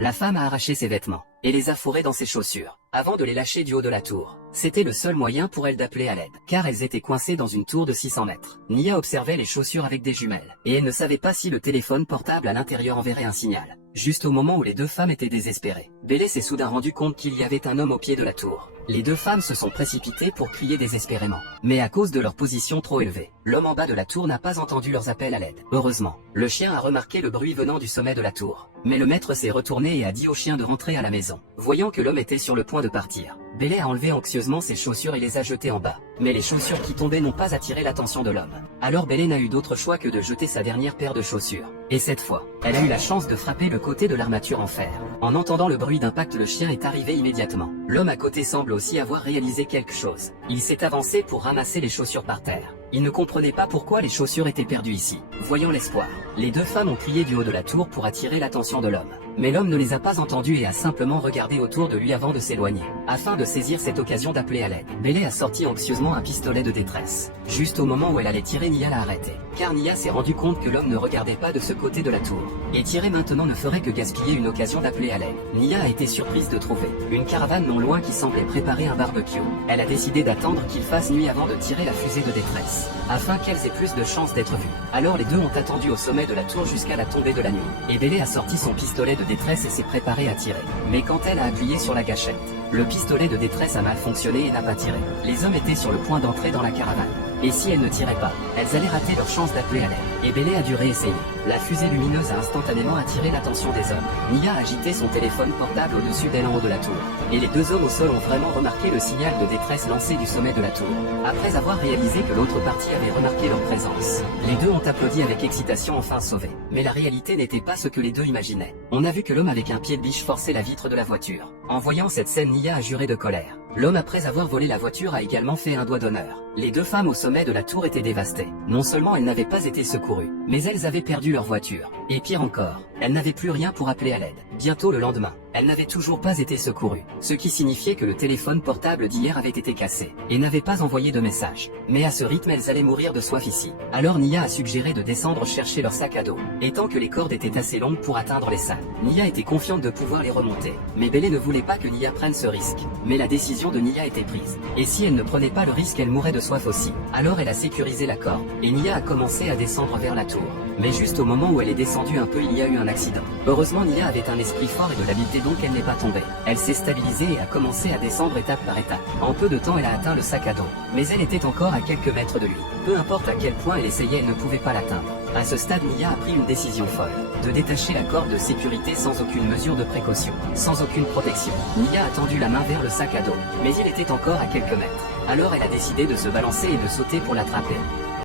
La femme a arraché ses vêtements et les a fourrés dans ses chaussures, avant de les lâcher du haut de la tour. C'était le seul moyen pour elle d'appeler à l'aide, car elles étaient coincées dans une tour de 600 mètres. Nia observait les chaussures avec des jumelles, et elle ne savait pas si le téléphone portable à l'intérieur enverrait un signal. Juste au moment où les deux femmes étaient désespérées, Bélé s'est soudain rendu compte qu'il y avait un homme au pied de la tour. Les deux femmes se sont précipitées pour crier désespérément. Mais à cause de leur position trop élevée, l'homme en bas de la tour n'a pas entendu leurs appels à l'aide. Heureusement, le chien a remarqué le bruit venant du sommet de la tour. Mais le maître s'est retourné et a dit au chien de rentrer à la maison. Voyant que l'homme était sur le point de partir, Bélé a enlevé anxieusement ses chaussures et les a jetées en bas. Mais les chaussures qui tombaient n'ont pas attiré l'attention de l'homme. Alors Bélé n'a eu d'autre choix que de jeter sa dernière paire de chaussures. Et cette fois, elle a eu la chance de frapper le côté de l'armature en fer. En entendant le bruit d'impact, le chien est arrivé immédiatement. L'homme à côté semble aussi avoir réalisé quelque chose. Il s'est avancé pour ramasser les chaussures par terre. Il ne comprenait pas pourquoi les chaussures étaient perdues ici. Voyant l'espoir, les deux femmes ont crié du haut de la tour pour attirer l'attention de l'homme. Mais l'homme ne les a pas entendues et a simplement regardé autour de lui avant de s'éloigner. Afin de saisir cette occasion d'appeler à l'aide, Bélé a sorti anxieusement un pistolet de détresse. Juste au moment où elle allait tirer, Nia l'a arrêté. Car Nia s'est rendu compte que l'homme ne regardait pas de ce côté de la tour. Et tirer maintenant ne ferait que gaspiller une occasion d'appeler à l'aide. Nia a été surprise de trouver une caravane non loin qui semblait préparer un barbecue. Elle a décidé d'attendre qu'il fasse nuit avant de tirer la fusée de détresse, afin qu'elles aient plus de chances d'être vues. Alors les deux ont attendu au sommet de la tour jusqu'à la tombée de la nuit. Et Bélé a sorti son pistolet de détresse et s'est préparé à tirer. Mais quand elle a appuyé sur la gâchette, le pistolet de détresse a mal fonctionné et n'a pas tiré. Les hommes étaient sur le point d'entrer dans la caravane. Et si elles ne tiraient pas, elles allaient rater leur chance d'appeler à l'aide. Et Bélé a dû réessayer. La fusée lumineuse a instantanément attiré l'attention des hommes. Nia a agité son téléphone portable au-dessus d'elle en haut de la tour. Et les deux hommes au sol ont vraiment remarqué le signal de détresse lancé du sommet de la tour. Après avoir réalisé que l'autre partie avait remarqué leur présence, les deux ont applaudi avec excitation, enfin sauvés. Mais la réalité n'était pas ce que les deux imaginaient. On a vu que l'homme avec un pied de biche forçait la vitre de la voiture. En voyant cette scène, Nia a juré de colère. L'homme, après avoir volé la voiture, a également fait un doigt d'honneur. Les deux femmes au sommet de la tour étaient dévastées. Non seulement elles n'avaient pas été secourues, mais elles avaient perdu leur voiture. Et pire encore, elles n'avaient plus rien pour appeler à l'aide. Bientôt le lendemain, elles n'avaient toujours pas été secourues, ce qui signifiait que le téléphone portable d'hier avait été cassé, et n'avait pas envoyé de message. Mais à ce rythme, elles allaient mourir de soif ici. Alors Nia a suggéré de descendre chercher leur sac à dos. Et tant que les cordes étaient assez longues pour atteindre les salles, Nia était confiante de pouvoir les remonter. Mais Bélé ne voulait pas que Nia prenne ce risque. Mais la décision de Nia était prise. Et si elle ne prenait pas le risque, elle mourrait de soif aussi. Alors elle a sécurisé la corde, et Nia a commencé à descendre vers la tour. Mais juste au moment où elle est descendue un peu, il y a eu un accident. Heureusement, Nia avait un esprit fort et de l'habileté, donc elle n'est pas tombée. Elle s'est stabilisée et a commencé à descendre étape par étape. En peu de temps, elle a atteint le sac à dos. Mais elle était encore à quelques mètres de lui. Peu importe à quel point elle essayait, elle ne pouvait pas l'atteindre. À ce stade, Nia a pris une décision folle. De détacher la corde de sécurité sans aucune mesure de précaution, sans aucune protection. Nia a tendu la main vers le sac à dos, mais il était encore à quelques mètres. Alors elle a décidé de se balancer et de sauter pour l'attraper.